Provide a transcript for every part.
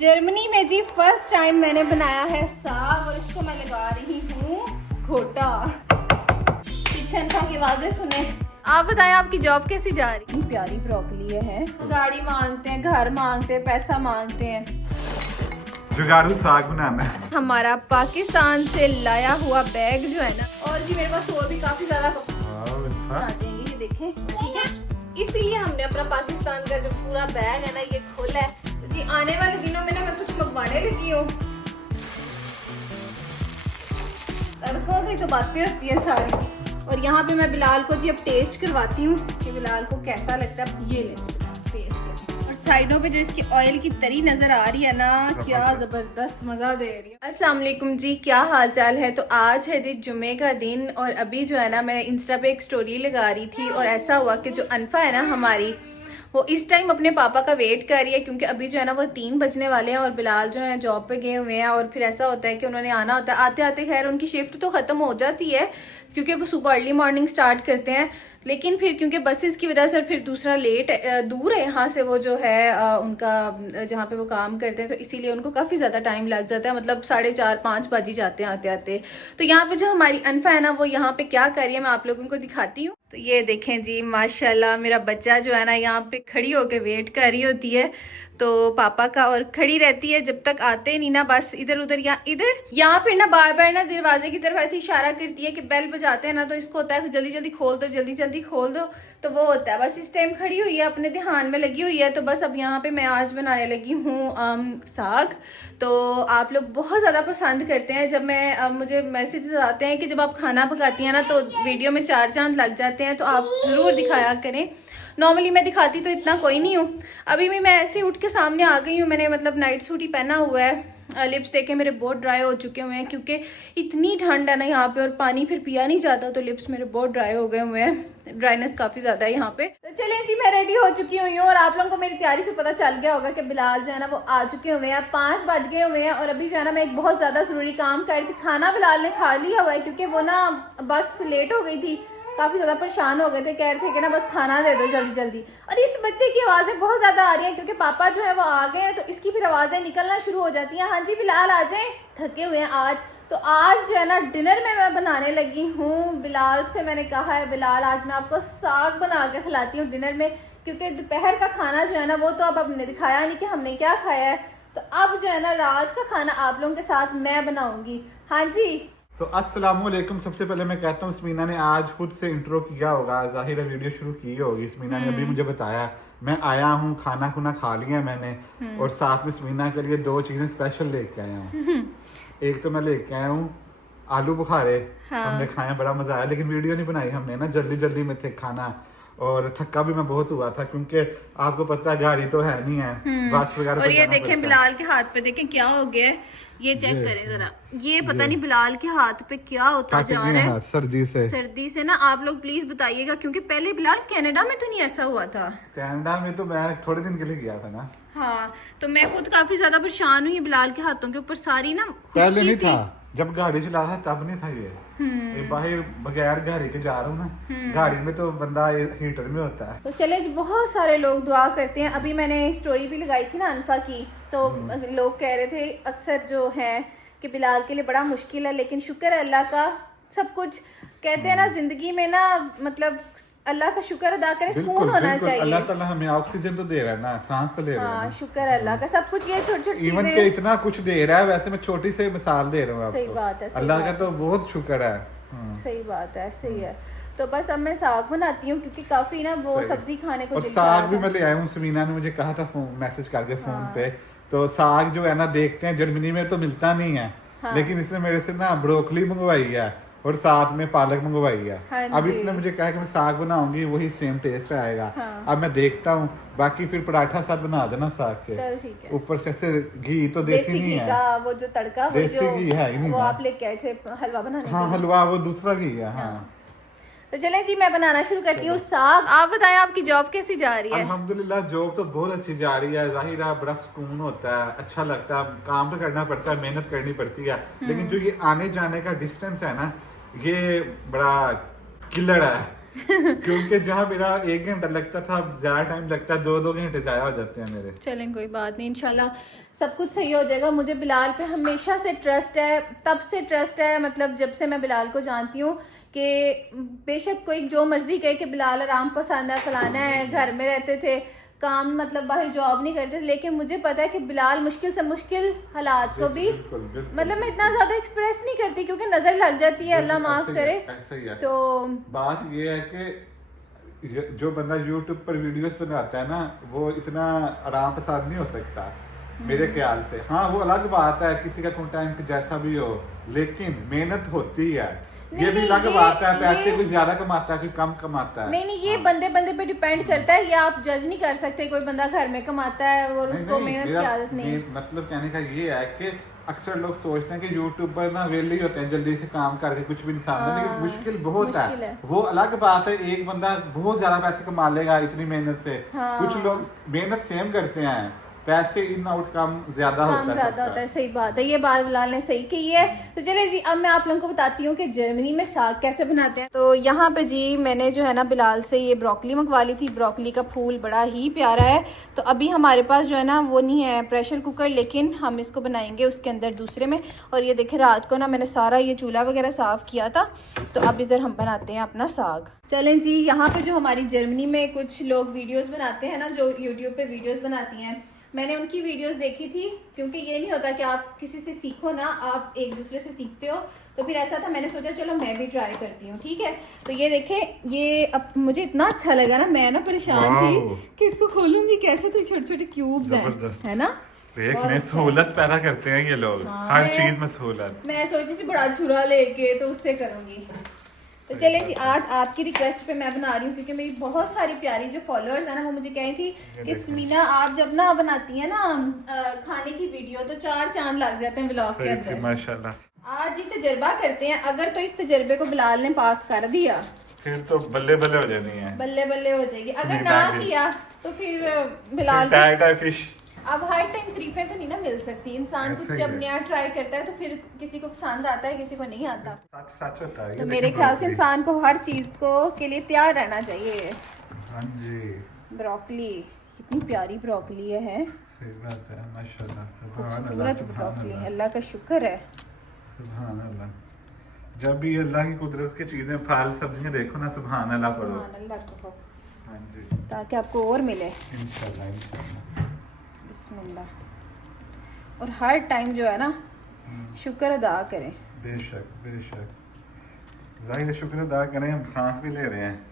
Germany में जी first time मैंने बनाया है साग और इसको मैं लगा रही हूँ घोटा। किचन की आवाजें सुने। आप बताएं आपकी जॉब कैसी जा रही है? प्यारी ब्रोकली है। गाड़ी मांगते हैं, घर मांगते हैं, पैसा मांगते हैं, जुगाड़ू साग बनाना है। हमारा पाकिस्तान से लाया हुआ बैग जो है ना, और जी मेरे पास और भी काफी ज्यादा देंगे, ये देखें, ठीक है। इसीलिए हमने अपना पाकिस्तान का जो पूरा बैग है ना ये खोला है। तो जी आने वाले दिनों में ना मैं कुछ मंगवाने लगी हूँ। से तो बातें होती है सारी। और यहाँ पे मैं बिलाल को जी अब टेस्ट करवाती हूँ कि बिलाल को कैसा लगता है। ये ले टेस्ट कर। और साइडों पे जो इसकी ऑयल की तरी नजर आ रही है ना, क्या जबरदस्त मजा दे रही है। अस्सलाम वालेकुम जी, क्या हाल चाल है। तो आज है जी जुम्मे का दिन और अभी जो है ना मैं इंस्टा पे एक स्टोरी लगा रही थी और ऐसा हुआ कि जो अनफा है ना हमारी, वो इस टाइम अपने पापा का वेट कर रही है क्योंकि अभी जो है ना वो 3 बजने वाले हैं और बिलाल जो है जॉब पे गए हुए हैं। और फिर ऐसा होता है कि उन्होंने आना होता है, आते आते खैर उनकी शिफ्ट तो ख़त्म हो जाती है क्योंकि वो सुबह अर्ली मॉर्निंग स्टार्ट करते हैं। लेकिन फिर क्योंकि बसेस की वजह से और फिर दूसरा दूर है यहाँ से वो जो है उनका जहाँ पे वो काम करते हैं, तो इसीलिए उनको काफ़ी ज़्यादा टाइम लग जाता है, मतलब 4:30-5 बज ही जाते हैं आते आते। तो यहाँ पे जो हमारी अनफा है ना वो यहाँ पे क्या कर रही है मैं आप लोगों को दिखाती हूँ। तो ये देखें जी माशाल्लाह मेरा बच्चा जो है ना यहाँ पे खड़ी होके वेट कर रही होती है तो पापा का, और खड़ी रहती है जब तक आते नहीं ना, बस इधर उधर यहाँ फिर ना बार बार ना दरवाजे की तरफ ऐसे इशारा करती है कि बेल बजाते हैं ना, तो इसको होता है जल्दी जल्दी खोल दो, जल्दी जल्दी खोल दो। तो वो होता है, बस इस टाइम खड़ी हुई है अपने ध्यान में लगी हुई है। तो बस अब यहाँ पे मैं आज बनाने लगी हूँ साग। तो आप लोग बहुत ज़्यादा पसंद करते हैं जब मैं मुझे मैसेजेस आते हैं कि जब आप खाना पकाती हैं ना तो वीडियो में 4 चांद लग जाते हैं, तो आप ज़रूर दिखाया करें। नॉर्मली मैं दिखाती तो इतना कोई नहीं हूँ। अभी भी मैं ऐसे उठ के सामने आ गई हूँ, मैंने मतलब नाइट सूट ही पहना हुआ है। लिप्स देखे मेरे बहुत ड्राई हो चुके हुए हैं क्योंकि इतनी ठंड है ना यहाँ पे और पानी फिर पिया नहीं जाता, तो लिप्स मेरे बहुत ड्राई हो गए हुए हैं, ड्राइनेस काफ़ी ज़्यादा है यहाँ पे। तो चलें जी मैं रेडी हो चुकी हुई हूँ और आप लोगों को मेरी तैयारी से पता चल गया होगा कि बिलाल जो है ना वो आ चुके हुए हैं, 5 बज गए हुए हैं। और अभी जो है ना मैं एक बहुत ज़्यादा ज़रूरी काम कर रही थी। खाना बिलाल ने खा लिया हुआ है क्योंकि वो ना बस लेट हो गई थी, काफ़ी ज़्यादा परेशान हो गए थे, कह रहे थे कि ना बस खाना दे दो जल्दी जल्दी। और इस बच्चे की आवाज़ें बहुत ज़्यादा आ रही हैं क्योंकि पापा जो है वो आ गए हैं, तो इसकी फिर आवाज़ें निकलना शुरू हो जाती हैं। हाँ जी बिलाल आ जाएं, थके हुए हैं आज। तो आज जो है ना डिनर में मैं बनाने लगी हूँ। बिलाल से मैंने कहा है बिलाल आज मैं आपको साग बना के खिलाती हूँ डिनर में, क्योंकि दोपहर का खाना जो है ना वो तो अब हमने दिखाया नहीं कि हमने क्या खाया है। तो अब जो है ना रात का खाना आप लोगों के साथ मैं बनाऊँगी। हाँ जी तो अस्सलाम वालेकुम। सबसे पहले मैं कहता हूँ स्मीना ने आज खुद से इंट्रो किया होगा, जाहिर है वीडियो शुरू की होगी। स्मीना ने अभी मुझे बताया, मैं आया हूँ, खाना खुना खा लिया मैंने, और साथ में स्मीना के लिए 2 चीजें स्पेशल लेके आया हूँ। एक तो मैं लेके आया हूँ आलू बुखारे। हाँ। हमने खाया, बड़ा मजा आया, लेकिन वीडियो नहीं बनाई हमने ना, जल्दी जल्दी में थे खाना, और थक्का भी मैं बहुत हुआ था क्योंकि आपको पता है गाड़ी तो है नहीं है, बस वगैरह। और ये देखें बिलाल के हाथ पे देखें क्या हो गया है, ये चेक करें जरा, ये पता नहीं बिलाल के हाथ पे क्या होता जा रहा है सर्दी से ना। आप लोग प्लीज बताइएगा क्योंकि पहले बिलाल कनाडा में तो नहीं ऐसा हुआ था। कनाडा में तो मैं थोड़े दिन के लिए गया था ना। हाँ, तो मैं खुद काफी ज्यादा परेशान हुई बिलाल के हाथों के ऊपर सारी ना। पहले नहीं था, जब गाड़ी चला था तब नहीं था ये बाहर बगैर गाड़ी के जा रहा हूँ ना, गाड़ी में तो बंदा हीटर में होता है। तो चले बहुत सारे लोग दुआ करते हैं। अभी मैंने स्टोरी भी लगाई थी ना अनफा की, तो लोग कह रहे थे अक्सर जो है कि बिलाल के लिए बड़ा मुश्किल है, लेकिन शुक्र है अल्लाह का, सब कुछ कहते हैं ना जिंदगी में ना, मतलब अल्लाह का शुक्र अदा करें, सुकून होना चाहिए। अल्लाह ताला हमें ऑक्सीजन तो दे रहा है ना, सांस तो ले रहा है ना। शुक्र अल्लाह का, सब कुछ ये छोटी छोटी इवन के इतना कुछ दे रहा है। वैसे मैं छोटी से मिसाल दे रहा हूँ आपको। सही बात है, अल्लाह का तो बहुत शुक्र है। सही बात है, सही है। तो बस अब मैं साग बनाती हूँ क्योंकि काफी ना वो सब्जी खाने को, और साग भी मैं ले आया हूँ। समीना ने मुझे कहा था मैसेज करके फोन पे, तो साग जो है ना देखते हैं, जर्मनी में तो मिलता नहीं है। हाँ। लेकिन इसने मेरे से ना ब्रोकली मंगवाई है और साथ में पालक मंगवाई है। हाँ, अब इसने मुझे कहा कि मैं साग बनाऊंगी, वही सेम टेस्ट आएगा। हाँ। अब मैं देखता हूँ, बाकी फिर पराठा साथ बना देना साग के ऊपर से ऐसे घी तो देसी नहीं है, वो जो तड़का देसी घी है ही नहीं, वो आप लेके आए थे हलवा बनाने। हाँ हलवा वो दूसरा घी है। हाँ तो चलें जी मैं बनाना शुरू करती हूँ साग। आप बताएं आपकी जॉब कैसी जा रही है? अल्हम्दुलिल्लाह जॉब तो बहुत अच्छी जा रही है। जाहिर है बड़ा सुकून होता है, अच्छा लगता है, काम तो करना पड़ता है, मेहनत करनी पड़ती है, लेकिन जो ये आने जाने का डिस्टेंस है ना, ये बड़ा किलर है। क्योंकि जहाँ मेरा 1 घंटा लगता था ज्यादा टाइम लगता है, 2 घंटे जाया हो जाते हैं मेरे। चलें कोई बात नहीं, इंशाल्लाह सब कुछ सही हो जाएगा। मुझे बिलाल पे हमेशा से ट्रस्ट है, तब से ट्रस्ट है, मतलब जब से मैं बिलाल को जानती हूँ कि बेशक कोई जो मर्जी कहे कि बिलाल आराम पसंद है, फलाना है, घर में रहते थे, काम मतलब बाहर जॉब नहीं करते थे, लेकिन मुझे पता है कि बिलाल मुश्किल से मुश्किल हालात को भी मतलब मैं इतना ज्यादा एक्सप्रेस नहीं करती क्योंकि नजर लग जाती है, अल्लाह माफ करे। तो बात ये है कि जो बंदा यूट्यूब पर वीडियोस बनाता है ना, वो इतना आराम पसंद नहीं हो सकता मेरे ख्याल से। हाँ वो अलग बात है किसी का कंटेंट जैसा भी हो, लेकिन मेहनत होती है। ये भी अलग बात है, पैसे कोई ज्यादा कमाता है कोई कम कमाता है। नहीं ये बंदे पे डिपेंड करता है, ये आप जज नहीं कर सकते। कोई बंदा घर में कमाता है और उसको मेहनत की आदत नहीं। मतलब कहने का ये है कि अक्सर लोग सोचते हैं कि यूट्यूब पर ना वेले ही होते हैं, जल्दी से काम करके कुछ भी नहीं सामने, लेकिन मुश्किल बहुत है। वो अलग बात है, एक बंदा बहुत ज्यादा पैसे कमा लेगा इतनी मेहनत से। कुछ लोग मेहनत सेम करते हैं, पैसे इन आउट कम ज्यादा होता है। सही बात है, ये बात बिलाल ने सही कही है। तो चले जी अब मैं आप लोगों को बताती हूँ कि जर्मनी में साग कैसे बनाते हैं। तो यहाँ पे जी मैंने जो है ना बिलाल से ये ब्रोकली मंगवा ली थी। ब्रोकली का फूल बड़ा ही प्यारा है। तो अभी हमारे पास जो है ना वो नहीं है प्रेशर कुकर, लेकिन हम इसको बनाएंगे उसके अंदर दूसरे में। और ये देखे रात को ना मैंने सारा ये चूल्हा वगैरह साफ किया था। तो अब इधर हम बनाते हैं अपना साग। चलें जी, यहाँ पे जो हमारी जर्मनी में कुछ लोग वीडियोस बनाते हैं ना, जो यूट्यूब पे वीडियोस बनाती हैं, मैंने उनकी वीडियोस देखी थी। क्योंकि ये नहीं होता कि आप किसी से सीखो ना, आप एक दूसरे से सीखते हो। तो फिर ऐसा था, मैंने सोचा चलो मैं भी ट्राई करती हूँ। ठीक है, तो ये देखें, ये अब मुझे इतना अच्छा लगा ना, मैं ना परेशान थी कि इसको खोलूंगी कैसे। तो छोटे छोटे क्यूब्स हैं, है ना। देखने सहूलत पैदा करते हैं ये लोग। हर चीज में सहूलत। मैं सोची थी बड़ा छुरा लेके तो उससे करूंगी। तो चले जी, आज आपकी रिक्वेस्ट पे मैं बना रही हूँ क्योंकि मेरी बहुत सारी प्यारी जो फॉलोअर्स है ना, वो मुझे कही थी कि स्मीना आप जब ना बनाती है ना खाने की वीडियो तो 4 चांद लग जाते हैं व्लॉग के अंदर। माशाल्लाह। आज जी तजर्बा करते हैं। अगर तो इस तजर्बे को बिलाल ने पास कर दिया फिर तो बल्ले बल्ले हो जानी है, बल्ले बल्ले हो जाएगी। अगर ना किया तो फिर बिलाल फिश। अब हर टाइम तारीफें तो नहीं ना मिल सकती। इंसान कुछ जब नया ट्राई करता है तो फिर किसी को पसंद आता है, किसी को नहीं आता। सच होता है। तो मेरे ख्याल से इंसान को हर चीज को के लिए तैयार रहना चाहिए। हाँ जी। ब्रोकली कितनी प्यारी ब्रोकली है। सही बात है, माशाल्लाह। खूबसूरत ब्रोकली, अल्लाह का शुक्र है। सुभान अल्लाह। जब भी अल्लाह की कुदरत की चीजें फल सब्जियां देखो ना, सुभान अल्लाह पढ़ो। सुभान अल्लाह कहो। हाँ जी, ताकि आपको और मिले इंशाल्लाह इंशाल्लाह। बिस्मिल्लाह। और हर टाइम जो है ना शुक्र अदा करें। बेशक बेशक, जाहिर शुक्र अदा करें। हम सांस भी ले रहे हैं।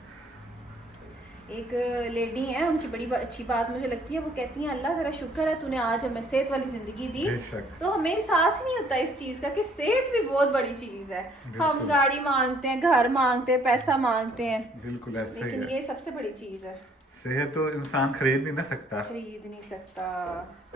एक लेडी है, उनकी बड़ी अच्छी बात मुझे लगती है, वो कहती हैं अल्लाह तेरा शुक्र है तूने आज हमें सेहत वाली जिंदगी दी। तो हमें एहसास नहीं होता इस चीज का कि सेहत भी बहुत बड़ी चीज है। हम गाड़ी मांगते हैं, घर मांगते हैं, पैसा मांगते हैं, बिल्कुल ऐसे ही है। लेकिन ये सबसे बड़ी चीज है। सेहत तो इंसान खरीद नहीं ना सकता, खरीद नहीं सकता।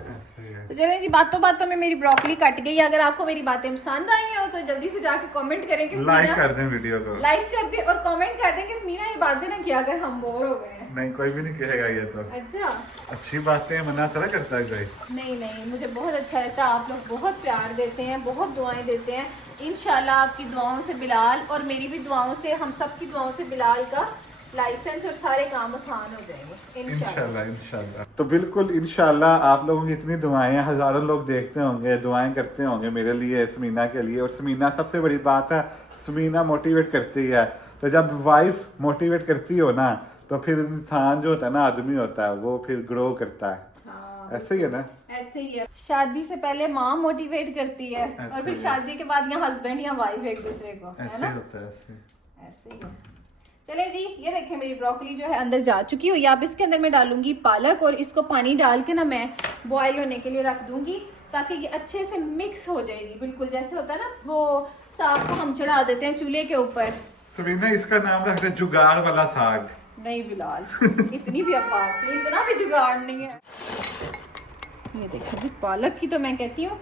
ऐसे है। तो चलें जी, बातों बातों में मेरी ब्रोकली कट गई। अगर आपको मेरी बातें पसंद आई हो तो जल्दी से जाके कमेंट करें कि लाइक कर दें वीडियो को, लाइक कर दें और कमेंट कर दें कि स्मीना ये बातें ना किया अगर हम बोर हो गए हैं। नहीं कोई भी नहीं कहेगा ये तो। अच्छा, अच्छी बातें मना थोड़ा करता है कोई। नहीं मुझे बहुत अच्छा लगता है। आप लोग बहुत प्यार देते हैं, बहुत दुआएं देते हैं। इंशाल्लाह आपकी दुआओं से बिलाल और मेरी भी दुआओं से, हम सब की दुआओं से बिलाल का लाइसेंस और सारे काम आसान हो जाएंगे इंशाल्लाह इंशाल्लाह। तो बिल्कुल इंशाल्लाह आप लोगों की इतनी दुआएं, हजारों लोग देखते होंगे, दुआएं करते होंगे मेरे लिए, स्मीना के लिए। और स्मीना सबसे बड़ी बात है, स्मीना मोटिवेट करती है। तो जब वाइफ मोटिवेट करती हो ना, तो फिर इंसान जो होता है ना, आदमी होता है, वो फिर ग्रो करता है। ऐसे ही है ना, ऐसे ही है। शादी से पहले माँ मोटिवेट करती है और फिर शादी के बाद या हस्बैंड या वाइफ एक दूसरे को, है ना। ऐसे ही है। चले जी, ये देखें मेरी ब्रोकली जो है अंदर जा चुकी हुई है। अब इसके अंदर मैं डालूंगी पालक और इसको पानी डाल के ना मैं बॉयल होने के लिए रख दूंगी ताकि ये अच्छे से मिक्स हो जाएगी। बिल्कुल जैसे होता है ना वो साग को हम चढ़ा देते हैं चूल्हे के ऊपर। सवीना इसका नाम रखते हैं जुगाड़ वाला साग। नहीं बिलाल, इतनी भी अब बात नहीं, इतना भी जुगाड़ नहीं है। ये देखो जी, पालक की तो मैं कहती हूँ,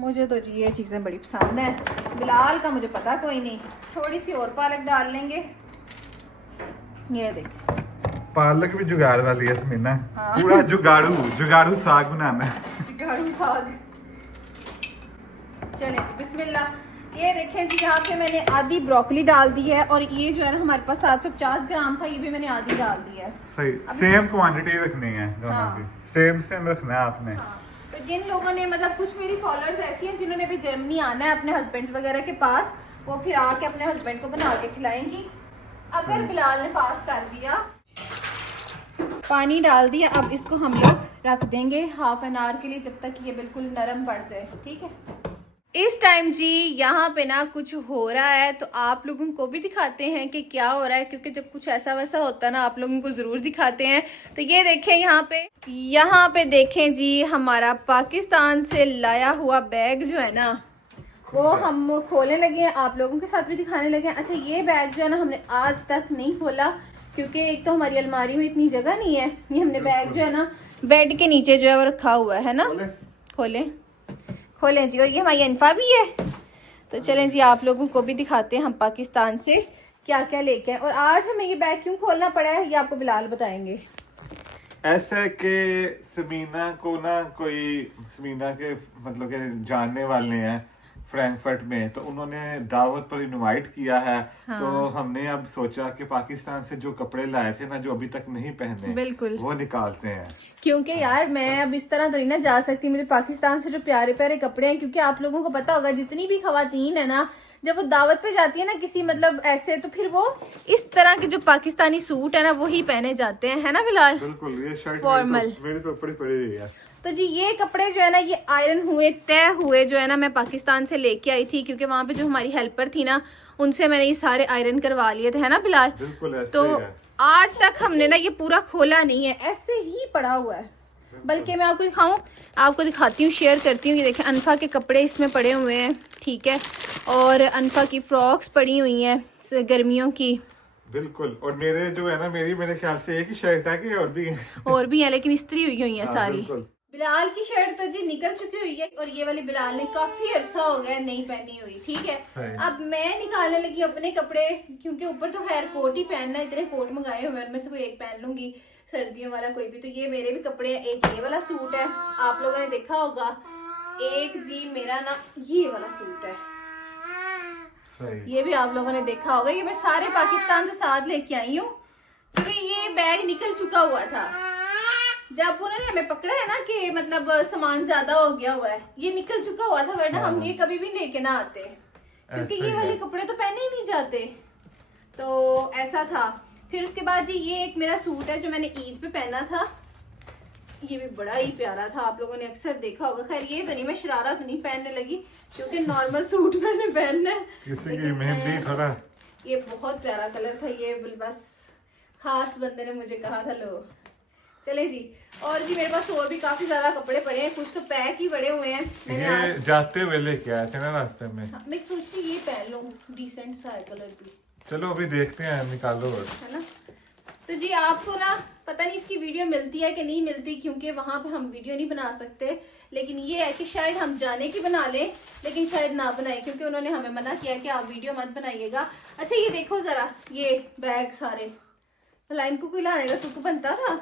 मुझे तो जी ये चीज़ें बड़ी पसंद है। बिलाल का मुझे पता कोई नहीं। थोड़ी सी और पालक डाल लेंगे। ये देखिए, पालक भी जुगाड़ वाली है समीना। हाँ। पूरा जुगाड़ू साग बनाना है। जुगाड़ू साग। चले बिस्मिल्लाह। ये देखें जी, यहाँ पे मैंने आधी ब्रोकली डाल दी है और ये जो है ना हमारे पास 750 ग्राम था, ये भी मैंने आधी डाल दी है। सही, सेम क्वांटिटी रखनी है दोनों हाँ। की, सेम रखना है आपने। हाँ। तो जिन लोगों ने मतलब कुछ मेरी फॉलोअर्स ऐसी हैं जिन्होंने भी जर्मनी आना है अपने हस्बैंड वगैरह के पास, वो फिर आके अपने हस्बैंड को बना के खिलाएंगी। अगर बिलाल ने फास्ट कर दिया, पानी डाल दिया, अब इसको हम लोग रख देंगे हाफ एन आवर के लिए, जब तक ये बिल्कुल नरम पड़ जाए। ठीक है, इस टाइम जी यहाँ पे ना कुछ हो रहा है, तो आप लोगों को भी दिखाते हैं कि क्या हो रहा है, क्योंकि जब कुछ ऐसा वैसा होता है ना आप लोगों को ज़रूर दिखाते हैं। तो ये देखें, यहाँ पे देखें जी, हमारा पाकिस्तान से लाया हुआ बैग जो है ना वो हम खोलने लगे हैं, आप लोगों के साथ भी दिखाने लगे हैं। अच्छा, ये बैग जो है ना हमने आज तक नहीं खोला, क्योंकि एक तो हमारी अलमारी में इतनी जगह नहीं है। ये हमने बैग जो है ना बेड के नीचे जो है वो रखा हुआ है ना। खोलें जी, और ये हमारी अनफा भी है। तो चलें जी, आप लोगों को भी दिखाते हैं हम पाकिस्तान से क्या क्या लेके आए। और आज हमें ये बैग क्यों खोलना पड़ा है, ये आपको बिलाल बताएंगे। ऐसे कि समीना को ना समीना के मतलब के जानने वाले हैं फ्रैंकफर्ट में, तो उन्होंने दावत पर इनवाइट किया है। हाँ। तो हमने अब सोचा कि पाकिस्तान से जो कपड़े लाए थे ना, जो अभी तक नहीं पहने, बिल्कुल वो निकालते हैं। क्योंकि यार मैं अब इस तरह तो नहीं ना जा सकती, मुझे पाकिस्तान से जो प्यारे प्यारे कपड़े हैं, क्योंकि आप लोगों को पता होगा जितनी भी खवातीन है ना, जब वो दावत पे जाती है ना किसी मतलब ऐसे, तो फिर वो इस तरह के जो पाकिस्तानी सूट है ना वही पहने जाते हैं, है ना बिलाल? बिल्कुल, ये शर्ट फॉर्मल मेरी तो पड़ी हुई है। तो जी ये कपड़े जो है ना, ये आयरन हुए तय हुए जो है ना मैं पाकिस्तान से लेके आई थी, क्योंकि वहाँ पे जो हमारी हेल्पर थी ना उनसे मैंने ये सारे आयरन करवा लिए थे, है ना बिलाल? बिल्कुल ऐसे तो ही है। आज तक हमने ना ये पूरा खोला नहीं है, ऐसे ही पड़ा हुआ है। बल्कि मैं आपको दिखाऊं, आपको दिखाती हूँ, शेयर करती हूँ। ये देखें, अनफा के कपड़े इसमें पड़े हुए हैं, ठीक है, और अनफा की फ्रॉक्स पड़ी हुई हैं गर्मियों की। बिल्कुल, और मेरे जो है ना मेरे ख्याल से एक ही शर्ट है कि और भी हैं, लेकिन इस्त्री हुई है सारी। बिलाल की शर्ट तो जी निकल चुकी हुई है, और ये वाली बिलाल ने काफी अरसा हो गया नहीं पहनी हुई, ठीक है। अब मैं निकालने लगी अपने कपड़े, क्योंकि ऊपर तो खैर कोट ही पहनना, इतने कोट मंगाए हुए हैं, उनमें से कोई एक पहन लूंगी, सर्दियों वाला कोई भी। तो ये मेरे भी कपड़े हैं, एक ये वाला सूट है, आप लोगों ने देखा होगा, एक जी मेरा ना ये वाला सूट है, ये भी आप लोगों ने देखा होगा। ये मैं सारे पाकिस्तान से साथ लेके आई हूँ, क्योंकि ये बैग निकल चुका हुआ था जब उन्होंने हमें पकड़ा है ना कि मतलब सामान ज्यादा हो गया हुआ है, ये निकल चुका हुआ था, वरना हम ये कभी भी लेके ना आते, क्योंकि ये वाले कपड़े तो पहने ही नहीं जाते। तो ऐसा था। फिर उसके बाद जी ये एक मेरा सूट है जो मैंने ईद पे पहना था, ये भी बड़ा ही प्यारा था, आप लोगों ने अक्सर देखा होगा। खैर ये तो नहीं, मैं शरारा तो नहीं पहनने लगी, क्योंकि नॉर्मल सूट मैंने पहनना है। ये बहुत प्यारा कलर था, ये बस खास बंदे ने मुझे कहा था लो। चले जी, और जी मेरे पास और भी काफी ज्यादा कपड़े पड़े हैं, कुछ तो पैक ही पड़े हुए हैं। मैंने ये जाते हुए लेके आए थे ना रास्ते में। हाँ, मैं सोचती ये पहन लूं, डिसेंट सा है कलर भी। चलो अभी देखते हैं, निकालो है ना। तो जी आपको ना पता नहीं इसकी वीडियो मिलती है कि नहीं मिलती, क्योंकि वहां पे हम वीडियो नहीं बना सकते, लेकिन ये है कि शायद हम जाने की बना लें, लेकिन शायद ना बनाए, क्योंकि उन्होंने हमें मना किया कि आप वीडियो मत बनाइएगा। अच्छा ये देखो जरा, ये बैग सारे भला इनको कोई लाने का सुख बनता था।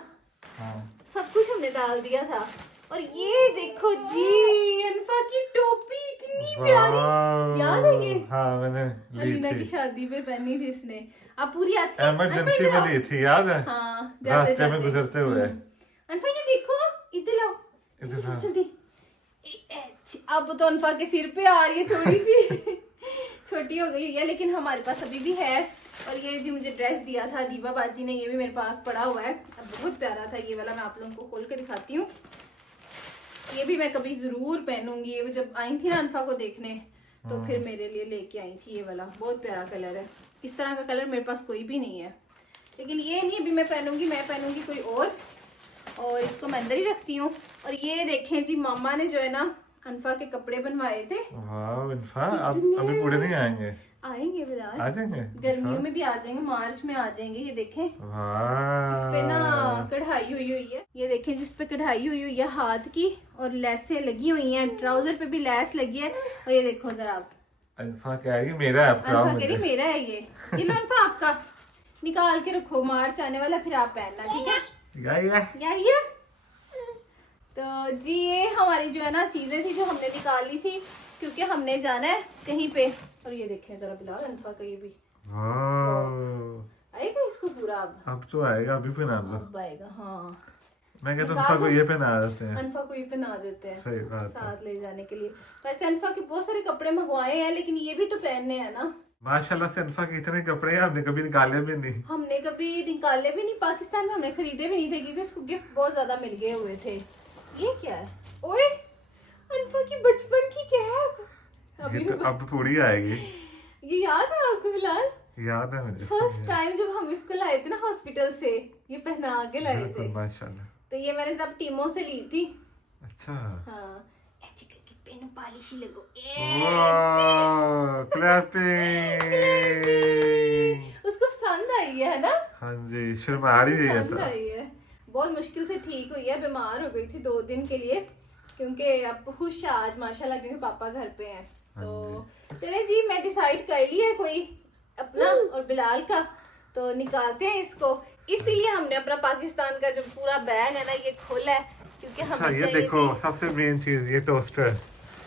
हाँ। सब कुछ हमने डाल दिया था। और ये देखो जी अनफा की टोपी इतनी प्यारी, याद है ये? हाँ, मैंने अलीना की शादी पे पहनी थी इसने, अब पूरी इमरजेंसी में ली थी, याद है? हाँ, रास्ते में गुजरते हुए। अनफा ये देखो, इधर लाओ, इधर जल्दी। अब तो अनफा के सिर पे आ रही है, थोड़ी सी छोटी हो गई है, लेकिन हमारे पास अभी भी है। और ये जी मुझे ड्रेस दिया था दीवा बाजी ने, ये भी मेरे पास पड़ा हुआ है, अब बहुत प्यारा था ये वाला, मैं आप लोगों को खोल के दिखाती हूँ। ये भी मैं कभी जरूर पहनूंगी, ये जब आई थी ना अनफा को देखने, तो फिर मेरे लिए लेके आई थी ये वाला, बहुत प्यारा कलर है। इस तरह का कलर मेरे पास कोई भी नहीं है, लेकिन ये नहीं अभी मैं पहनूंगी कोई और इसको मैं अंदर ही रखती हूँ। और ये देखें जी मामा ने जो है ना अनफा के कपड़े बनवाए थे। वाह अनफा, अभी पूरे नहीं आएंगे? आएंगे बिलाल, आ जाएंगे, गर्मियों में भी आ जाएंगे, मार्च में आ जाएंगे। ये देखें, इस पे ना कढ़ाई हुई है, ये देखें जिस पे कढ़ाई हुई है हाथ की, और लेसें लगी हुई हैं, ट्राउजर पे भी लेस लगी है। और ये देखो जरा आप, अनफा क्या है, मेरा है आपका? अनफा कह रही मेरा है ये लो अनफा आपका, निकाल के रखो, मार्च आने वाला फिर आप पहनना, ठीक है? या तो जी ये हमारी जो है ना चीजें थी जो हमने निकाली थी, क्योंकि हमने जाना है कहीं पे। और ये देखें जरा बिलाल अनफा का ये भी आएगा इसको पूरा। अब तो आएगा, अभी पहना दो। अब आएगा, हाँ। मैं कहता हूँ अनफा को ये पहना देते हैं। अनफा को ये पहना देते हैं, सही बात है। साथ ले जाने के लिए। वैसे अनफा के बहुत सारे कपड़े मंगवाए हैं, लेकिन ये भी तो पहनने हैं ना। माशाल्लाह से अनफा के इतने कपड़े हैं, हमने कभी निकाले भी नहीं। हमने कभी निकाले भी नहीं, पाकिस्तान में हमने खरीदे भी नहीं थे, क्योंकि उसको गिफ्ट बहुत ज्यादा मिल गए हुए थे। ये क्या है? ओए, अनफा की बचपन की कैप। ये तो अब पूरी आएगी। ये याद है आपको बिलाल? याद है मुझे। फर्स्ट टाइम जब हम इसको लाए थे ना हॉस्पिटल से, ये पहना के लाए थे। माशाल्लाह। तो ये मैंने तब टीमों से ली थी। अच्छा। हाँ। पेन पॉलिश ही लगो। क्लैपिंग। उसको पसंद आई है ना? हाँ जी, शर्मा रही है। पसंद आई है। बहुत मुश्किल से ठीक हुई है, बीमार हो गई थी 2 दिन के लिए, क्योंकि अब खुश है आज माशाल्लाह, क्योंकि पापा घर पे हैं। तो चले जी, मैं डिसाइड कर ली है कोई अपना और बिलाल का, तो निकालते हैं इसको। इसीलिए हमने अपना पाकिस्तान का जो पूरा बैग है ना ये खोला है, क्योंकि अच्छा, ये देखो सबसे मेन चीज ये टोस्टर।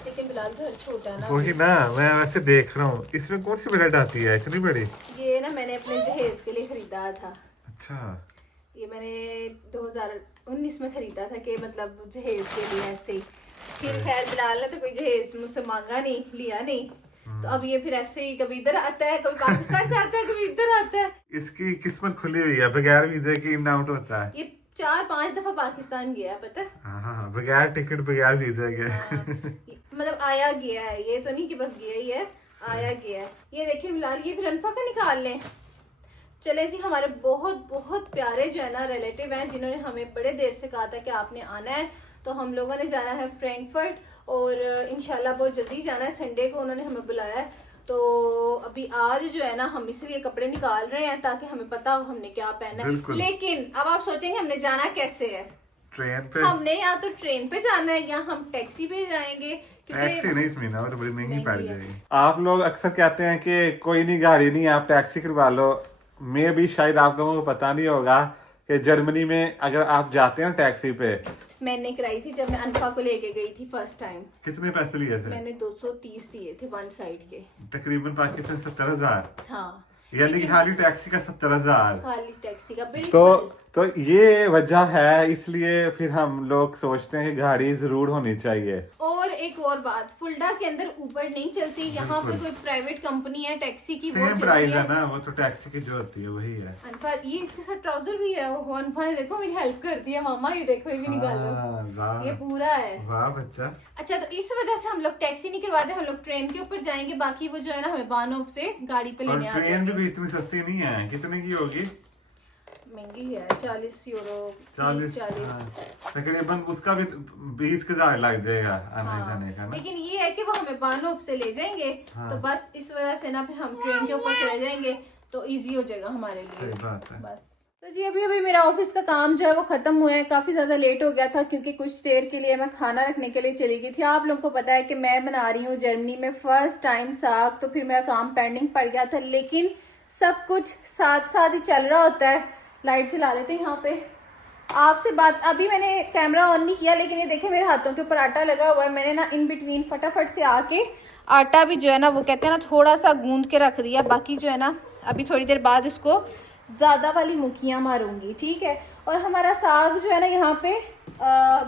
लेकिन बिलाल घर छोटा है ना। वही ना, मैं वैसे देख रहा हूँ इसमें कौन सी ब्रेड आती है इतनी बड़ी? ये ना मैंने अपने जहेज के लिए खरीदा था। अच्छा। ये मैंने 2019 में खरीदा था, कि मतलब जहेज के लिए ऐसे ही। फिर खैर बिलाल ने तो कोई जहेज मुझसे मांगा नहीं, लिया नहीं, तो अब ये फिर ऐसे ही कभी इधर आता है, कभी पाकिस्तान जाता है, कभी इधर आता है। इसकी किस्मत खुली हुई है, बगैर वीजे के इन आउट होता है। ये 4-5 दफा पाकिस्तान गया है, पता है? हाँ, बगैर टिकट बगैर वीजे के। मतलब आया गया है, ये तो नहीं कि बस गया ही है, आया गया है। ये देखिए बिलाल, ये फिर अनफा का निकाल लें। चले जी, हमारे बहुत बहुत प्यारे जो है ना रिलेटिव हैं, जिन्होंने हमें बड़े देर से कहा था कि आपने आना है, तो हम लोगों ने जाना है फ्रैंकफर्ट, और इंशाल्लाह बहुत जल्दी जाना है। संडे को उन्होंने हमें बुलाया है, तो अभी आज जो है ना हम इसलिए कपड़े निकाल रहे हैं ताकि हमें पता हो हमने क्या पहना है। लेकिन अब आप सोचेंगे हमने जाना कैसे है? ट्रेन पे। हमने या तो ट्रेन पे जाना है या हम टैक्सी पे जाएंगे। टैक्सी नहीं स्मीना, वो तो बड़ी महंगी पड़ जाएगी। आप लोग अक्सर कहते हैं कि कोई नहीं गाड़ी नहीं, आप टैक्सी करवा लो। मैं भी शायद आप लोगों को पता नहीं होगा कि जर्मनी में अगर आप जाते हैं टैक्सी पे, मैंने कराई थी जब मैं अनफा को लेके गई थी फर्स्ट टाइम। कितने पैसे लिए थे? मैंने 230 दिए थे वन साइड के, तकरीबन पाकिस्तान 70,000। हाँ, यानी कि खाली टैक्सी का 70,000। खाली टैक्सी का बिल्कुल। तो ये वजह है, इसलिए फिर हम लोग सोचते हैं कि गाड़ी जरूर होनी चाहिए। और एक और बात, फुल्डा के अंदर ऊबर नहीं चलती, यहाँ पे कोई प्राइवेट कंपनी है टैक्सी की, सेम प्राइस है ना, वो तो टैक्सी की जो होती है वही है। अनफा, ये इसके साथ ट्राउजर भी है। वो अनफा ने देखो मेरी हेल्प कर दी है। मामा ये देखो, ये भी निकाल लो, ये पूरा है। वाह बच्चा। अच्छा, तो इस वजह से हम लोग टैक्सी नहीं करवाते, हम लोग ट्रेन के ऊपर जाएंगे। बाकी वो जो है ना हमें बानोफ से गाड़ी पे लेने आ ट्रेन भी इतनी सस्ती नहीं है। कितने की होगी? महंगी है, 40 यूरो, 40। तकरीबन उसका भी 20,000 लग जाएगा आने जाने का ना। लेकिन ये है कि वो हमें बानोफ से ले जाएंगे, तो बस इस वजह से ना फिर हम ट्रेन के ऊपर चले जाएंगे, तो इजी हो जाएगा हमारे लिए। सही बात है। बस तो जी, अभी मेरा ऑफिस का काम जो है वो खत्म हुआ है। काफी ज्यादा लेट हो गया था, क्योंकि कुछ देर के लिए मैं खाना रखने के लिए चली गई थी। आप लोगों को पता है कि मैं बना रही हूँ जर्मनी में फर्स्ट टाइम साग, तो फिर मेरा काम पेंडिंग पड़ गया था। लेकिन सब कुछ साथ साथ ही चल रहा होता है। लाइट चला लेते हैं यहाँ पे। आपसे बात, अभी मैंने कैमरा ऑन नहीं किया, लेकिन ये देखें मेरे हाथों के ऊपर आटा लगा हुआ है। मैंने ना इन बिटवीन फटाफट से आके आटा भी जो है ना, वो कहते हैं ना, थोड़ा सा गूंद के रख दिया। बाकी जो है ना अभी थोड़ी देर बाद इसको ज़्यादा वाली मुखियाँ मारूंगी, ठीक है। और हमारा साग जो है ना यहाँ पे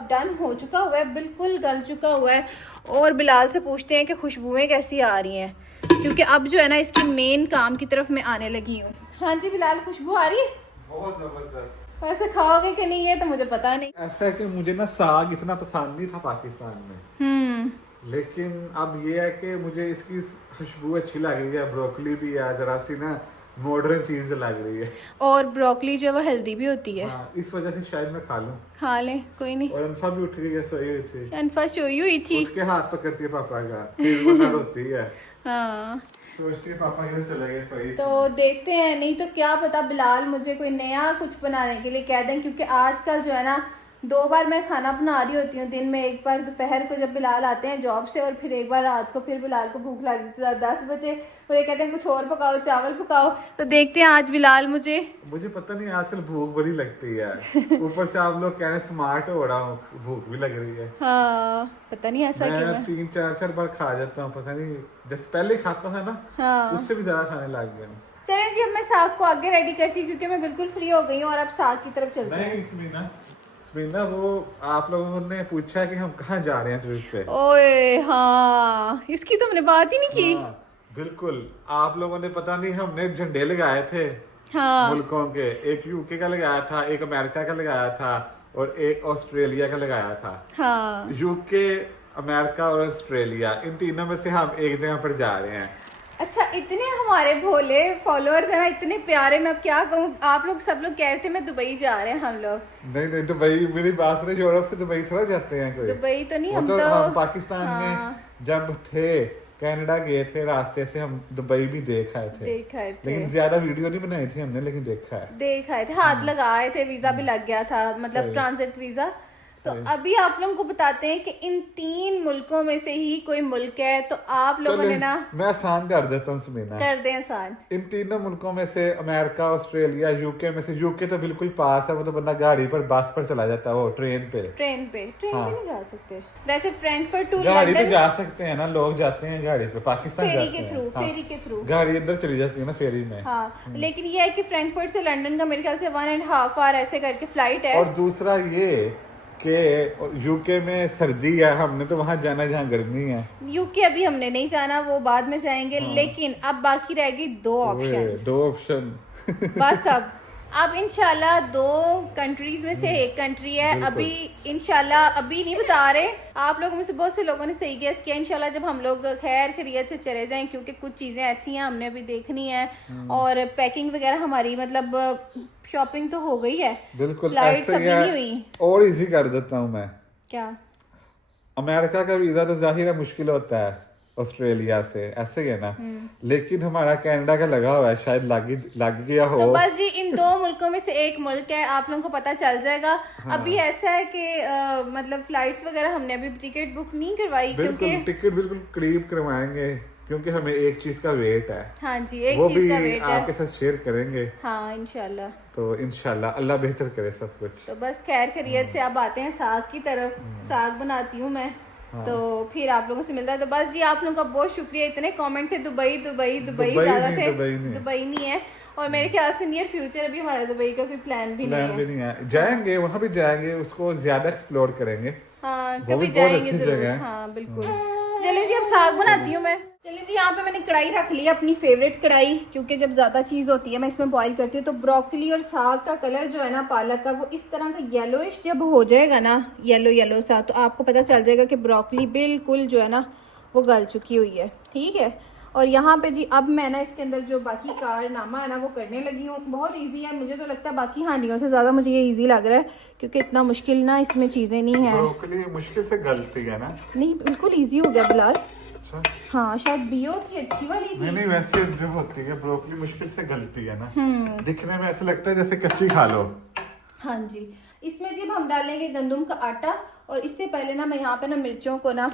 डन हो चुका हुआ है, बिल्कुल गल चुका हुआ है। और बिलाल से पूछते हैं कि खुशबुएं कैसी आ रही हैं, क्योंकि अब जो है ना इसकी मेन काम की तरफ मैं आने लगी हूँ। हाँ जी बिलाल, खुशबू आ रही है? बहुत जबरदस्त। वैसे खाओगे कि नहीं ये तो मुझे पता नहीं। ऐसा है कि मुझे ना साग इतना पसंद नहीं था पाकिस्तान में, लेकिन अब ये है कि मुझे इसकी खुशबू अच्छी लग रही है। ब्रोकली भी है, जरा सी ना मॉडर्न चीज लग रही है। और ब्रोकली जो है वो हेल्दी भी होती है। इस वजह से शायद मैं खा लूं। खा ले, कोई नहीं। और अनफा भी उठ गई है, सोई हुई थी। अनफा सोई हुई थी, उठ के हाथ पकड़ती है पापा का, फिर वो लड़ होती है। हाँ, सोचती है पापा किधर चले गए, सोई। तो देखते हैं, नहीं तो क्या पता बिलाल मुझे कोई नया कुछ बनाने के लिए कह दें, क्योंकि आजकल जो है ना 2 बार मैं खाना बना रही होती हूँ दिन में, एक बार दोपहर को जब बिलाल आते हैं जॉब से, और फिर एक बार रात को। फिर बिलाल को भूख लग जाती है 10 बजे, और ये कहते हैं कुछ और पकाओ, चावल पकाओ। तो देखते हैं आज बिलाल मुझे पता नहीं आजकल भूख बड़ी लगती है। ऊपर से आप लोग कह रहे हैं स्मार्ट हो रहा हूँ, भूख भी लग रही है। हाँ पता नहीं ऐसा क्यों है। मैं 3-4 बार खा जाता हूँ, पता नहीं जैसे पहले खाता था ना, हाँ उससे भी ज्यादा खाने लग गया। चलें जी, अब मैं साग को आगे रेडी करती हूँ क्योंकि मैं बिल्कुल फ्री हो गई हूँ, और अब साग की तरफ चलते हैं। नहीं स्मीना, वो आप लोगों ने पूछा कि हम कहाँ जा रहे हैं ट्रिप पे। ओए हाँ, इसकी तो हमने बात ही नहीं की। हाँ, बिल्कुल। आप लोगों ने पता नहीं, हमने झंडे लगाए थे हाँ मुल्कों के, एक यूके का लगाया था, एक अमेरिका का लगाया था, और एक ऑस्ट्रेलिया का लगाया था। हाँ यूके, अमेरिका और ऑस्ट्रेलिया, इन तीनों में से हम एक जगह पर जा रहे हैं। अच्छा, इतने हमारे भोले फॉलोअर्स हैं ना, इतने प्यारे। मैं अब क्या कहूँ, आप लोग सब लोग कह रहे थे मैं दुबई जा रहे हैं हम लोग। नहीं दुबई, मेरी बात सुनो, यूरोप से दुबई थोड़ा जाते हैं कोई। दुबई तो नहीं, वो हम तो तो हम पाकिस्तान हाँ, में जब थे, कनाडा गए थे, रास्ते से हम दुबई भी देख आए थे। लेकिन ज्यादा वीडियो नहीं बनाई थी हमने, लेकिन देखा है, हाथ लगाए थे, वीजा भी लग गया था, मतलब ट्रांजिट वीजा। तो अभी आप लोगों को बताते हैं कि इन 3 मुल्कों में से ही कोई मुल्क है, तो आप लोगों ने ना, मैं आसान कर देता हूँ समीना, कर दें आसान। इन 3 मुल्कों में से अमेरिका, ऑस्ट्रेलिया, यूके में से, यूके तो बिल्कुल पास है, वो तो बंदा गाड़ी पर, बस पर चला जाता है, वो ट्रेन पे नहीं जा सकते। वैसे फ्रैंकफर्ट टू गाड़ी तो जा सकते हैं ना, लोग जाते हैं गाड़ी पे, पाकिस्तान फेरी के थ्रू गाड़ी अंदर चली जाती है ना फेरी में। हाँ लेकिन ये है कि फ्रैंकफर्ट से लंदन का मेरे ख्याल से 1.5 आवर ऐसे करके फ्लाइट है। और दूसरा ये कि यूके में सर्दी है, हमने तो वहां जाना है जहाँ गर्मी है। यूके अभी हमने नहीं जाना, वो बाद में जाएंगे। लेकिन अब बाकी रह गई 2 ऑप्शन बस। अब इंशाल्लाह 2 कंट्रीज में से एक कंट्री है। अभी इंशाल्लाह अभी नहीं बता रहे, आप लोगों में से बहुत से लोगों ने सही गेस किया। इंशाल्लाह जब हम लोग खैर खैरियत से चले जाएं, क्योंकि कुछ चीजें ऐसी हैं हमने अभी देखनी है, और पैकिंग वगैरह हमारी, मतलब शॉपिंग तो हो गई है, बिल्कुल फ्लाइट्स अभी नहीं हुई। और इजी कर देता हूँ मैं, क्या? अमेरिका का वीजा तो जाहिर है मुश्किल होता है, ऑस्ट्रेलिया से ऐसे ही है ना, लेकिन हमारा कनाडा का लगा हुआ है, शायद लग गया हो। तो बस जी, इन 2 मुल्कों में से एक मुल्क है, आप लोगों को पता चल जाएगा। हाँ। अभी ऐसा है कि मतलब फ्लाइट्स वगैरह हमने अभी टिकट बुक नहीं करवाई, क्योंकि टिकट बिल्कुल करीब करवाएंगे, क्योंकि हमें एक चीज का वेट है। हाँ जी, एक चीज का वेट है, आपके साथ शेयर करेंगे। हाँ इंशाल्लाह। तो इंशाल्लाह अल्लाह बेहतर करे सब कुछ। तो बस खैर खैरियत से अब आते हैं साग की तरफ। साग बनाती हूँ मैं। हाँ। तो फिर आप लोगों से मिलता है। तो बस जी, आप लोगों का बहुत शुक्रिया। इतने कमेंट थे दुबई ज्यादा थे, दुबई नहीं है, और मेरे ख्याल से नियर फ्यूचर अभी हमारा दुबई का कोई प्लान भी नहीं है। जाएंगे, वहाँ भी जाएंगे, उसको ज्यादा एक्सप्लोर करेंगे। हाँ कभी जाएंगे जरूर। हाँ बिल्कुल। चलिए जी, अब साग बनाती हूँ मैं। चलिए जी, यहाँ पे मैंने कढ़ाई रख ली है, अपनी फेवरेट कढ़ाई, क्योंकि जब ज़्यादा चीज़ होती है मैं इसमें बॉईल करती हूँ। तो ब्रोकली और साग का कलर जो है ना, पालक का, वो इस तरह का येलोइश जब हो जाएगा ना, येलो सा, तो आपको पता चल जाएगा कि ब्रोकली बिल्कुल जो है ना वो गल चुकी हुई है। ठीक है। और यहाँ पे जी अब मैं ना इसके अंदर जो बाकी कारनामा है ना वो करने लगी हूँ। बहुत ईजी है, मुझे तो लगता है बाकी हांडियों से ज़्यादा मुझे ये ईजी लग रहा है, क्योंकि इतना मुश्किल ना इसमें चीज़ें नहीं है। ब्रोकली मुश्किल से गलती है ना? नहीं, बिल्कुल ईजी हो गया बिलाल। हाँ, शायद बीओ की अच्छी वाली थी। नहीं वैसे जो होती है ब्रोकली मुश्किल से गलती है ना, दिखने में ऐसा लगता है जैसे कच्ची खा लो। हाँ जी। इसमें जब हम डालेंगे गंदम का आटा, और इससे पहले ना मैं यहाँ पे ना मिर्चों को ना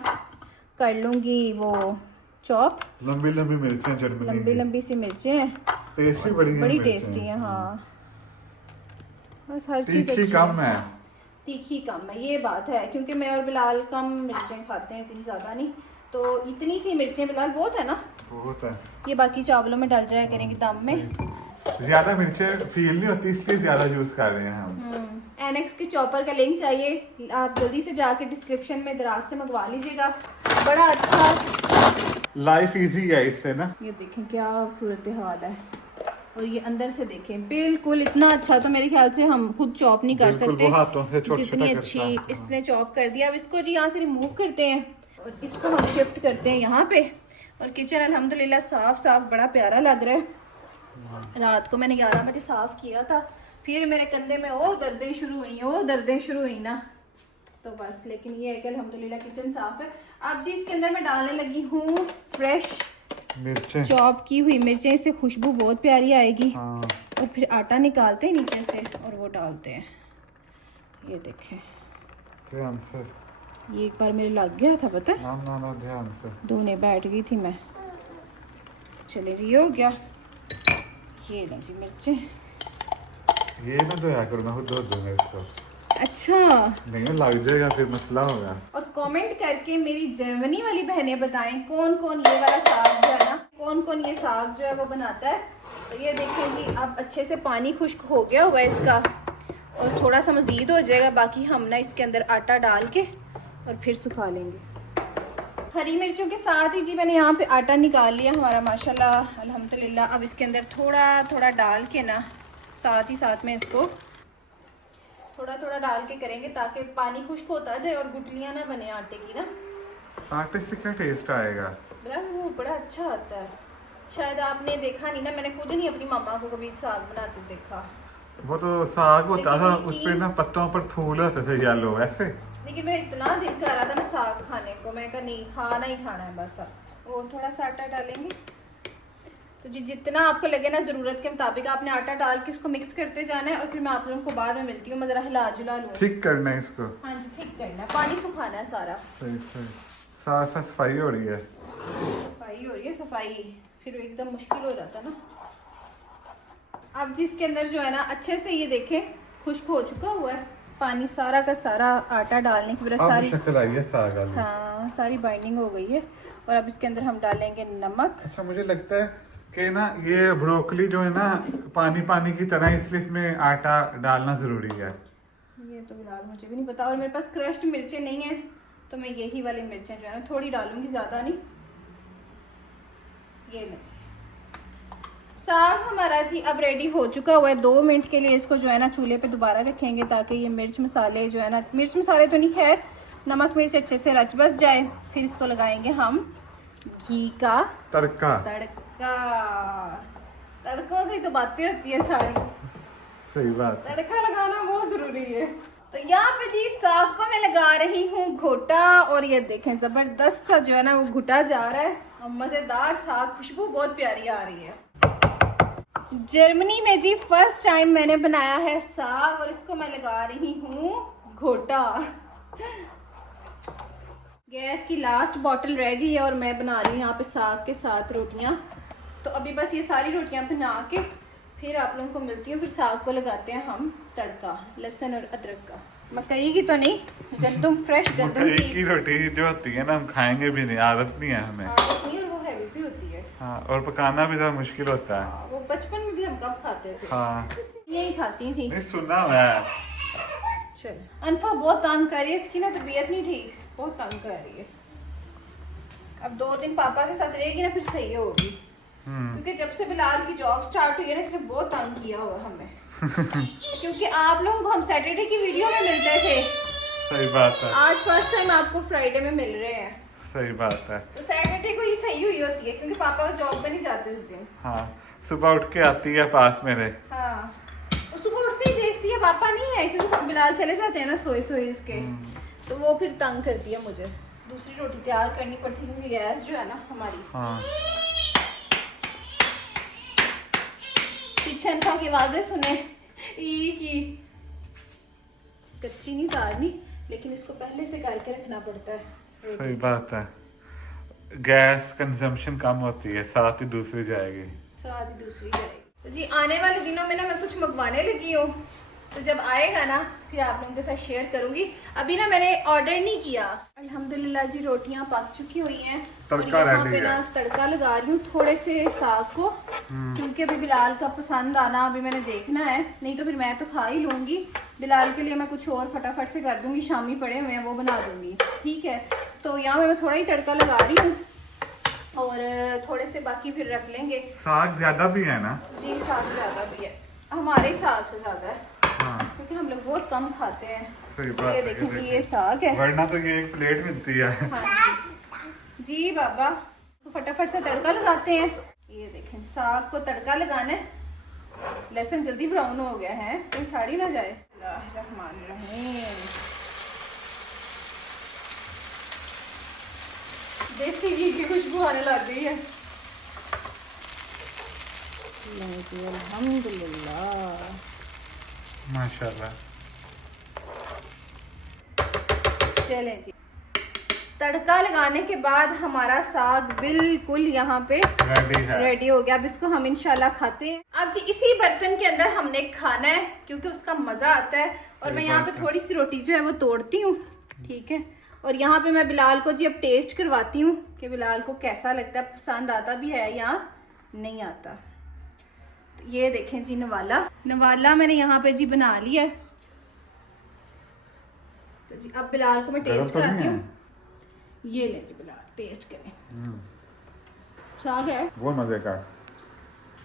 कर लूंगी वो चॉप। लंबी मिर्चें, लंबी सी मिर्चें हैं, टेस्टी बड़ी टेस्टी है। हाँ बस हर चीज तीखी कम है, तीखी कम है, ये बात है, क्योंकि मैं और बिलाल कम मिर्चें खाते हैं, इतनी ज्यादा नहीं। तो इतनी सी मिर्चें बिलाल बहुत है ना? बहुत है। ये बाकी चावलों में डल जाया करेंगे दम में। ज्यादा मिर्चें फील नहीं होती, इसलिए ज्यादा यूज कर रहे हैं हम। एनएक्स के चॉपर का लिंक चाहिए, आप जल्दी से जाके डिस्क्रिप्शन में दराज से मंगवा लीजिएगा। बड़ा अच्छा, लाइफ इजी है इससे ना। ये देखें क्या सूरत हाल है, और ये अंदर से देखें बिल्कुल इतना अच्छा, तो मेरे ख्याल से हम खुद चॉप नहीं कर सकते, हाथों से जितनी अच्छी इसने चॉप कर दिया। अब इसको जी यहाँ से रिमूव करते हैं, और इसको हम शिफ्ट करते हैं यहाँ पे। और किचन अल्हम्दुलिल्लाह साफ बड़ा प्यारा लग रहा है। रात को मैंने 11 बजे साफ किया था, फिर मेरे कंधे में दर्दें शुरू हुई ना, तो बस। लेकिन ये है कि अल्हम्दुलिल्लाह किचन साफ है। अब जी इसके अंदर मैं डालने लगी हूँ फ्रेश मिर्चें, चॉप की हुई मिर्चें, इससे खुशबू बहुत प्यारी आएगी। और फिर आटा निकालते हैं नीचे से और वो डालते हैं, ये देखें। ध्यान से। ये एक बार मेरे लग गया था, पता है? ना ध्यान से धोने बैठ गई थी मैं। चले जी, ये हो गया। ये लें जी मिर्चें। ये ना धोया करो, मैं खुद धो दूंगा इसको। अच्छा, नहीं लग जाएगा, फिर मसला होगा। और कमेंट करके मेरी जर्मनी वाली बहनें बताएं कौन कौन ये वाला साग जो है ना, कौन कौन ये साग जो है वो बनाता है। तो ये देखें जी, अब अच्छे से पानी खुश्क हो गया हुआ है इसका, और थोड़ा सा मज़ीद हो जाएगा। बाकी हम ना इसके अंदर आटा डाल के और फिर सुखा लेंगे। हरी मिर्चों के साथ ही जी मैंने यहाँ पे आटा निकाल लिया हमारा, माशाल्लाह अल्हम्दुलिल्लाह। अब इसके अंदर थोड़ा थोड़ा डाल के ना, साथ ही साथ में इसको थोड़ा थोड़ा डाल के करेंगे ताकि पानी खुश्क होता जाए और गुठलियाँ ना बने आटे की ना। आटे से क्या टेस्ट आएगा? वो बड़ा अच्छा आता है। शायद आपने देखा नहीं ना, मैंने खुद नहीं अपनी मम्मा को कभी साग बनाते देखा। वो तो साग होता था, लेकिन उस पे ना पत्तों पर फूल होते थे येलो ऐसे। लेकिन मेरा इतना दिल कर रहा था ना साग खाने को, मैं कहा नहीं, खाना ही खाना है बस। अब और थोड़ा सा आटा डालेंगे। तो जी जितना आपको लगे ना ज़रूरत के मुताबिक आपने आटा डाल के इसको मिक्स करते जाना है। और फिर मैं आप लोगों को बाद में मिलती हूँ, मैं ज़रा हिला जुला लूँ। ठीक करना है इसको। हाँ जी, ठीक करना है, पानी सुखाना है सारा। सही सही। साथ साथ सफाई हो रही है। सफाई हो रही है, सफाई फिर एकदम मुश्किल हो जाता ना। अब जिसके अंदर जो है ना अच्छे से ये देखें खुश्क हो चुका हुआ है पानी, सारा का सारा आटा डालने की वजह सारी शक्ल आई है साग वाली। हाँ, सारी बाइंडिंग हो गई है। और अब इसके अंदर हम डालेंगे नमक। अच्छा, मुझे लगता है कि ना ये ब्रोकली जो है ना पानी पानी की तरह, इसलिए इसमें आटा डालना जरूरी है। ये तो फिलहाल मुझे भी नहीं पता। और मेरे पास क्रश्ड मिर्चें नहीं है, तो मैं यही वाली मिर्चें जो है ना थोड़ी डालूंगी, ज़्यादा नहीं। ये मिर्चें। साग हमारा जी अब रेडी हो चुका हुआ है। 2 मिनट के लिए इसको जो है ना चूल्हे पे दोबारा रखेंगे ताकि ये मिर्च मसाले जो है ना, मिर्च मसाले तो नहीं, खैर नमक मिर्च अच्छे से रच बस जाए। फिर इसको लगाएंगे हम घी का तड़का। तड़कों से ही तो बातें होती है सारी। सही बात। तड़का लगाना बहुत जरूरी है। तो यहाँ पे जी साग को मैं लगा रही हूँ घोटा, और ये देखें जबरदस्त सा जो है ना वो घुटा जा रहा है और मजेदार साग, खुशबू बहुत प्यारी आ रही है। जर्मनी में जी फर्स्ट टाइम मैंने बनाया है साग, और इसको मैं लगा रही हूँ घोटा। गैस की लास्ट बॉटल रह गई है और मैं बना रही हूँ यहाँ पे साग के साथ रोटियाँ। तो अभी बस ये सारी रोटियाँ बना के फिर आप लोगों को मिलती हूँ। फिर साग को लगाते हैं हम तड़का, लहसुन और अदरक का। मकई की तो नहीं, गंदम, फ्रेश गंदम की रोटी जो होती है ना हम खाएंगे भी नहीं, आदत नहीं है हमें। आदत नहीं, और वो हैवी भी होती है। हाँ, और पकाना भी ज़्यादा मुश्किल होता है। वो बचपन में भी हम कब खाते थे। हाँ, यही खाती थी। नहीं सुना मैं। चल, अनफा बहुत तंग कर रही है, इसकी ना तबीयत नहीं ठीक, बहुत तंग कर रही है। अब 2 दिन पापा के साथ रहेगी ना फिर सही होगी। क्योंकि जब से बिलाल की जॉब स्टार्ट हुई है ना, इसने बहुत तंग किया हुआ हमें। क्योंकि आप लोगों को हम सैटरडे की वीडियो में मिलते थे। सही बात है। आज फर्स्ट टाइम आपको फ्राइडे में मिल रहे हैं। सही बात है। तो सैटरडे को ये सही हुई होती है क्योंकि पापा जॉब पे नहीं जाते उस दिन। हाँ, सुबह उठ के आती है पास मेरे। हाँ, वो सुबह उठते ही देखती है पापा नहीं है, क्योंकि बिलाल चले जाते हैं ना सोए सोए उसके। तो वो फिर तंग करती है मुझे। दूसरी रोटी तैयार करनी पड़ती है क्योंकि गैस जो है ना हमारी। हाँ। पीछे अनफा की आवाजें सुने ई की। कच्ची नहीं तारनी, लेकिन इसको पहले से करके रखना पड़ता है। सही बात है। गैस कंजम्पशन कम होती है, साथ ही दूसरी जाएगी। साथ ही दूसरी जाएगी। तो जी आने वाले दिनों में ना मैं कुछ मंगवाने लगी हूँ, तो जब आएगा ना फिर आप लोगों के साथ शेयर करूंगी। अभी ना मैंने ऑर्डर नहीं किया। अल्हम्दुलिल्लाह जी रोटियां पक चुकी हुई हैं। तड़का और यहाँ रेडी पे ना तड़का लगा रही हूँ थोड़े से साग को, क्योंकि अभी बिलाल का पसंद आना अभी मैंने देखना है, नहीं तो फिर मैं तो खा ही लूंगी। बिलाल के लिए मैं कुछ और फटाफट से कर दूंगी, शामी पड़े हुए हैं वो बना दूंगी, ठीक है। तो यहाँ पे मैं थोड़ा ही तड़का लगा रही हूँ और थोड़े से बाकी फिर रख लेंगे। साग ज्यादा भी है ना? जी साग ज्यादा भी है, हमारे हिसाब से ज्यादा है। हाँ। क्योंकि हम लोग बहुत कम खाते हैं। सही बात ये है। देखें जी ये साग है, वरना तो ये एक प्लेट मिलती है। हाँ जी बाबा। तो फटाफट से तड़का लगाते हैं। ये देखें साग को तड़का लगाना है। लहसुन जल्दी ब्राउन हो गया है, कहीं साड़ी ना जाए। रहमानिर्रहीम। देसी घी की खुशबू आने लग गई है। अल्हम्दुलिल्लाह, माशाल्लाह। चलें जी, तड़का लगाने के बाद हमारा साग बिल्कुल यहाँ पे रेडी हो गया। अब इसको हम इंशाल्लाह खाते हैं। अब जी इसी बर्तन के अंदर हमने खाना है क्योंकि उसका मजा आता है। और मैं यहाँ पे थोड़ी सी रोटी जो है वो तोड़ती हूँ, ठीक है। और यहाँ पे मैं बिलाल को जी अब टेस्ट करवाती हूँ कि बिलाल को कैसा लगता है, पसंद आता भी है या नहीं आता। तो ये देखें जी नवाला मैंने यहाँ पे जी बना लिया है। तो जी अब बिलाल को मैं टेस्ट कराती हूँ। ये ले जी बिलाल, टेस्ट करें। साग है बहुत मजे का,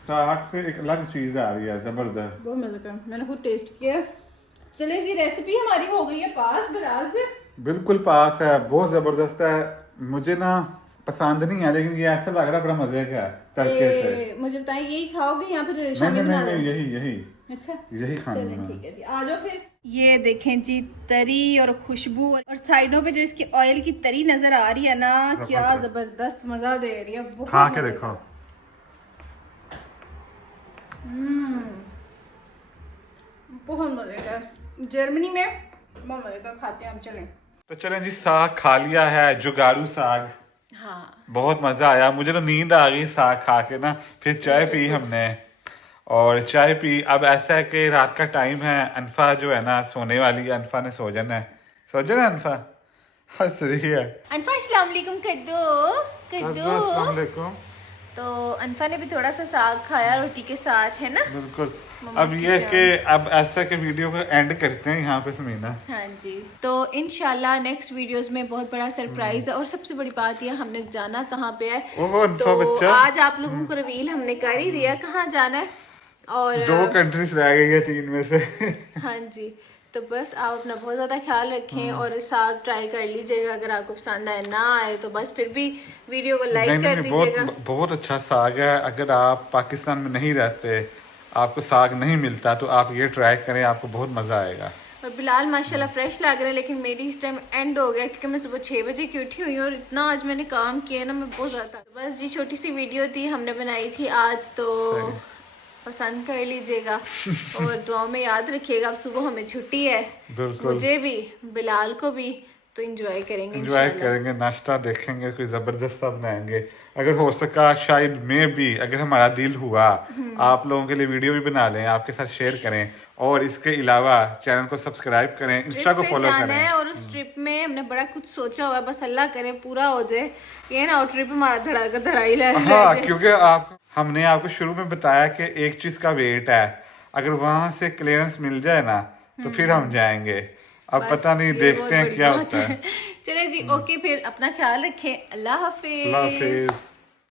साग से एक अलग चीज आ रही है, जबरदस्त, बहुत मजे का। मैंने खुद टेस्ट किया। चले जी रेसिपी हमारी हो गई है पास बिलाल से, बिल्कुल पास है, बहुत जबरदस्त है। मुझे ना पसंद नहीं है लेकिन ये ऐसा लग रहा है बड़ा मजे का है तड़के से। मुझे बताएं यही खाओगे या फिर नहीं शामी बना नहीं, दो? यही अच्छा यही खाना चलें है। ठीक है जी, आ जाओ फिर। ये देखें जी तरी और खुशबू और साइडों पे जो इसकी ऑयल की तरी नजर आ रही है ना, क्या जबरदस्त मजा दे रही है। बहुत खा के देखो। बहुत मजे का, जर्मनी में बहुत मजे का खाते हैं हम। चलें तो चलें जी, साग खा लिया है, जुगाड़ू साग। हाँ बहुत मजा आया, मुझे तो नींद आ गई साग खा के ना। फिर चाय पी हमने, और चाय पी। अब ऐसा है कि रात का टाइम है, अनफा जो है ना सोने वाली है, अनफा ने सो जाना है। सो जाना अनफा, हंस रही है। अनफा अस्सलाम वालेकुम कर दो। अस्सलाम वालेकुम। तो अनफा ने भी थोड़ा सा साग खाया रोटी के साथ, है ना। बिल्कुल। अब ये कि अब ऐसा के वीडियो को एंड करते हैं यहाँ पे समीना। हाँ जी, तो इंशाल्लाह नेक्स्ट वीडियोस में बहुत बड़ा सरप्राइज है। और सबसे बड़ी बात ये, हमने जाना कहाँ पे है। तो आज आप लोगों को रिवील हमने कर ही दिया कहाँ जाना है। और 2 कंट्रीज रह गई है 3 में से। हाँ जी, तो बस आप अपना बहुत ज़्यादा ख्याल रखें और साग ट्राई कर लीजिएगा। अगर आपको पसंद आए ना आए तो बस फिर भी वीडियो को लाइक कर दीजिएगा। बहुत अच्छा साग है। अगर आप पाकिस्तान में नहीं रहते, आपको साग नहीं मिलता, तो आप ये ट्राई करें, आपको बहुत मजा आएगा। और बिलाल माशाल्लाह फ्रेश लग रहा है, लेकिन मेरी इस टाइम एंड हो गया क्योंकि मैं सुबह 6 बजे की उठी हुई हूँ और इतना आज मैंने काम किया ना, मैं बहुत ज़्यादा। बस जी छोटी सी वीडियो थी, हमने बनाई थी आज, तो पसंद कर लीजिएगा और दुआ में याद रखिएगा। अब सुबह हमें छुट्टी है, मुझे भी बिलाल को भी, तो एंजॉय करेंगे। नाश्ता देखेंगे, कोई जबरदस्त बनाएंगे। अगर हो सका शायद में भी, अगर हमारा दिल हुआ, आप लोगों के लिए वीडियो भी बना लें, आपके साथ शेयर करें। और इसके अलावा चैनल को सब्सक्राइब करें, इंस्टा को फॉलो करें। और उस ट्रिप में हमने बड़ा कुछ सोचा हुआ है, बस अल्लाह करे पूरा हो जाए। ये ना ट्रिप हमारा धड़ा ही ले। हाँ, क्योंकि हमने आपको शुरू में बताया कि एक चीज का वेट है, अगर वहां से क्लियरेंस मिल जाए ना तो फिर हम जाएंगे। अब पता नहीं, देखते हैं क्या होता है। चले जी, ओके, फिर अपना ख्याल रखें। अल्लाह हाफिज।